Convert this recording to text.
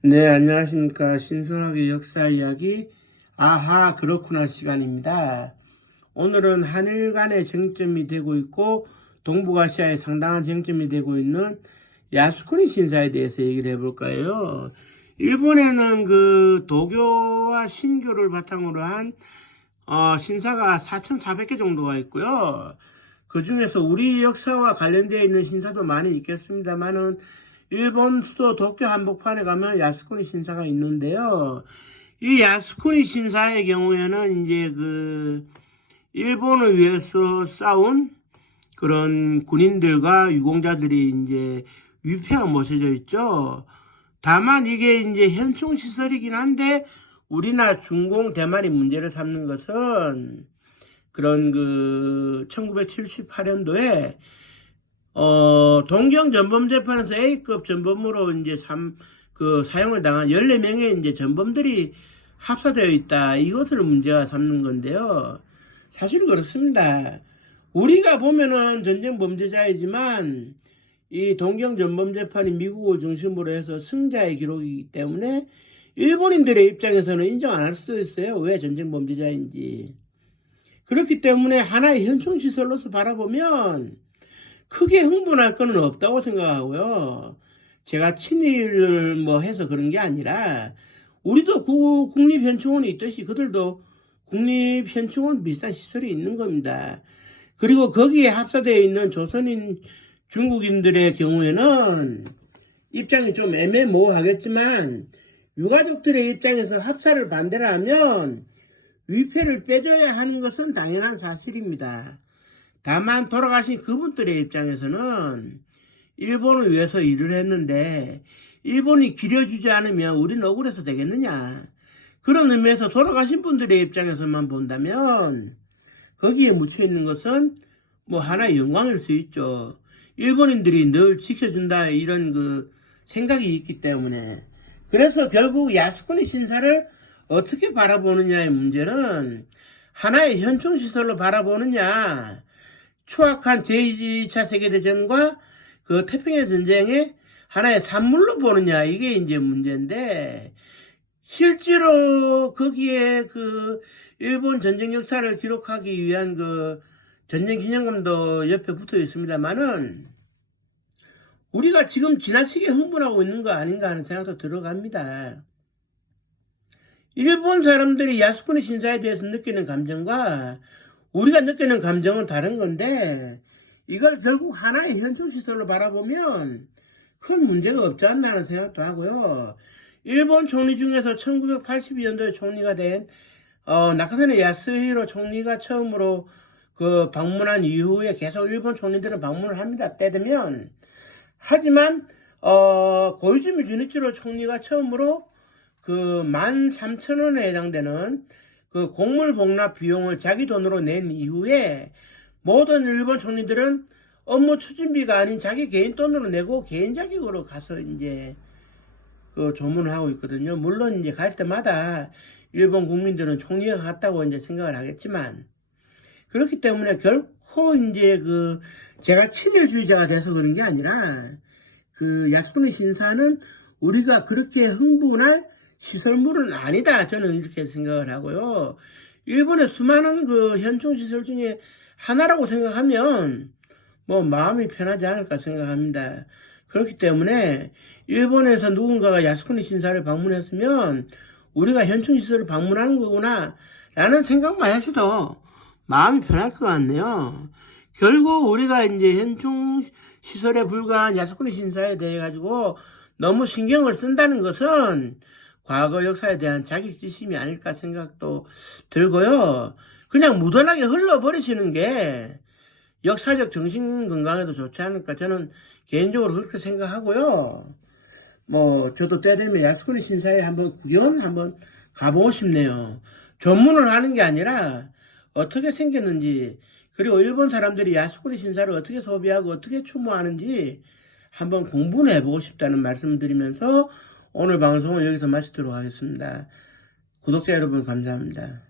네, 안녕하십니까. 신성하게 역사 이야기, 아하, 그렇구나 시간입니다. 오늘은 한일 간의 쟁점이 되고 있고, 동북아시아에 상당한 쟁점이 되고 있는 야스쿠니 신사에 대해서 얘기를 해볼까요? 일본에는 그 도교와 신교를 바탕으로 한, 신사가 4,400개 정도가 있고요. 그 중에서 우리 역사와 관련되어 있는 신사도 많이 있겠습니다만은, 일본 수도 도쿄 한복판에 가면 야스쿠니 신사가 있는데요. 이 야스쿠니 신사의 경우에는 이제 일본을 위해서 싸운 그런 군인들과 유공자들이 이제 위패가 모셔져 있죠. 다만 이게 이제 현충 시설이긴 한데 우리나 중공 대만이 문제를 삼는 것은 그런 1978년도에 동경 전범재판에서 A급 전범으로 이제 사형을 당한 14명의 이제 전범들이 합사되어 있다. 이것을 문제화 삼는 건데요. 사실 그렇습니다. 우리가 보면은 전쟁 범죄자이지만 이 동경 전범재판이 미국을 중심으로 해서 승자의 기록이기 때문에 일본인들의 입장에서는 인정 안 할 수도 있어요. 왜 전쟁 범죄자인지. 그렇기 때문에 하나의 현충시설로서 바라보면 크게 흥분할 건 없다고 생각하고요. 제가 친일을 해서 그런 게 아니라 우리도 국립현충원이 있듯이 그들도 국립현충원 비슷한 시설이 있는 겁니다. 그리고 거기에 합사되어 있는 조선인 중국인들의 경우에는 입장이 좀 애매모호하겠지만 유가족들의 입장에서 합사를 반대를 하면 위패를 빼줘야 하는 것은 당연한 사실입니다. 다만 돌아가신 그분들의 입장에서는 일본을 위해서 일을 했는데 일본이 기려주지 않으면 우리는 억울해서 되겠느냐. 그런 의미에서 돌아가신 분들의 입장에서만 본다면 거기에 묻혀있는 것은 하나의 영광일 수 있죠. 일본인들이 늘 지켜준다 이런 생각이 있기 때문에. 그래서 결국 야스쿠니 신사를 어떻게 바라보느냐의 문제는 하나의 현충시설로 바라보느냐, 추악한 제2차 세계대전과 태평양 전쟁의 하나의 산물로 보느냐, 이게 이제 문제인데, 실제로 거기에 일본 전쟁 역사를 기록하기 위한 전쟁 기념관도 옆에 붙어 있습니다만은, 우리가 지금 지나치게 흥분하고 있는 거 아닌가 하는 생각도 들어갑니다. 일본 사람들이 야스쿠니 신사에 대해서 느끼는 감정과 우리가 느끼는 감정은 다른 건데 이걸 결국 하나의 현충시설로 바라보면 큰 문제가 없지 않나 하는 생각도 하고요. 일본 총리 중에서 1982년도에 총리가 된 나카사네 야스히로 총리가 처음으로 방문한 이후에 계속 일본 총리들은 방문을 합니다. 때 되면. 하지만 고이즈미 주니치로 총리가 처음으로 13,000원에 해당되는 곡물 복납 비용을 자기 돈으로 낸 이후에 모든 일본 총리들은 업무 추진비가 아닌 자기 개인 돈으로 내고 개인 자격으로 가서 이제 조문을 하고 있거든요. 물론 이제 갈 때마다 일본 국민들은 총리가 갔다고 이제 생각을 하겠지만 그렇기 때문에 결코 이제 제가 친일주의자가 돼서 그런 게 아니라 야스쿠니 신사는 우리가 그렇게 흥분할 시설물은 아니다. 저는 이렇게 생각을 하고요. 일본의 수많은 현충시설 중에 하나라고 생각하면 마음이 편하지 않을까 생각합니다. 그렇기 때문에 일본에서 누군가가 야스쿠니 신사를 방문했으면 우리가 현충시설을 방문하는 거구나 라는 생각만 하셔도 마음이 편할 것 같네요. 결국 우리가 이제 현충시설에 불과한 야스쿠니 신사에 대해 가지고 너무 신경을 쓴다는 것은 과거 역사에 대한 자격지심이 아닐까 생각도 들고요. 그냥 무던하게 흘러버리시는 게 역사적 정신 건강에도 좋지 않을까 저는 개인적으로 그렇게 생각하고요. 저도 때 되면 야스쿠니 신사에 한번 구경 한번 가보고 싶네요. 전문을 하는 게 아니라 어떻게 생겼는지 그리고 일본 사람들이 야스쿠니 신사를 어떻게 소비하고 어떻게 추모하는지 한번 공부는 해보고 싶다는 말씀을 드리면서 오늘 방송을 여기서 마치도록 하겠습니다. 구독자 여러분 감사합니다.